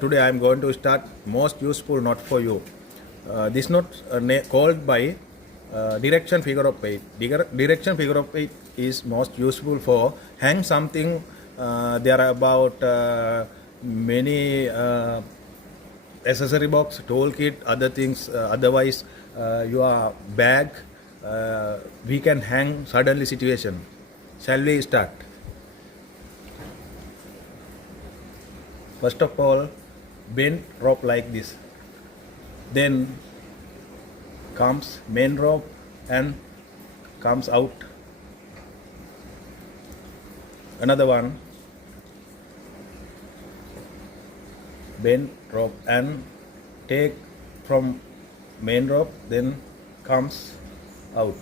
Today I am going to start most useful knot for you. This knot called by direction figure of 8. Direction figure of 8 is most useful for hang something. There are about many accessory box, toolkit, other things. Otherwise, your bag we can hang suddenly situation. Shall we start? First of all, bend rope like this, then comes main rope and comes out. Another one, bend rope and take from main rope, then comes out.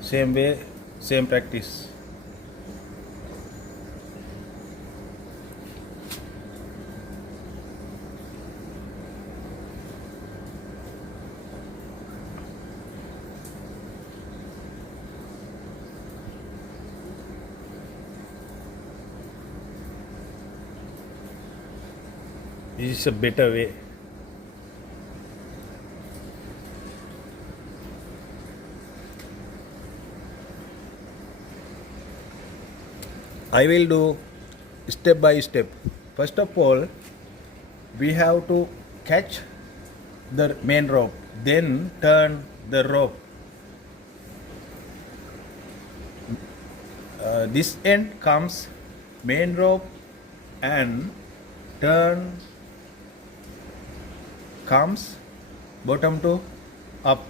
Same way, same practice. This is a better way. I will do step by step. First of all, we have to catch the main rope, then turn the rope. This end comes main rope and turn comes bottom to up.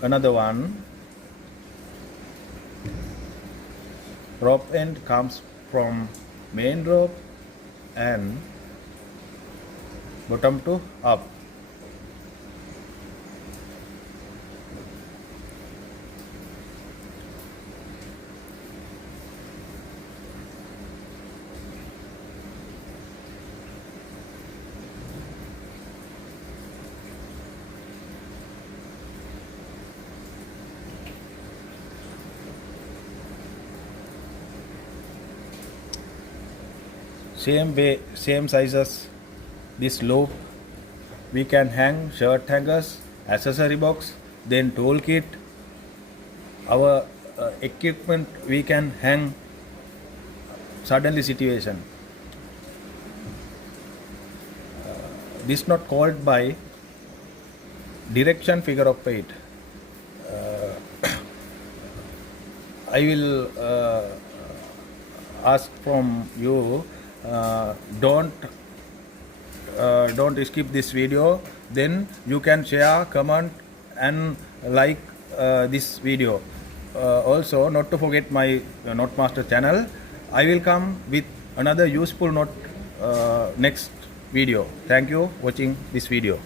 Another one, rope end comes from main rope and bottom to up. Same way, same sizes. This loop we can hang shirt hangers, accessory box, then toolkit. Our equipment we can hang suddenly situation. This not called by direction figure of 8. I will ask from you. Don't skip this video. Then you can share, comment and like this video. Also, not to forget my Knot Master channel. I will come with another useful knot next video. Thank you watching this video.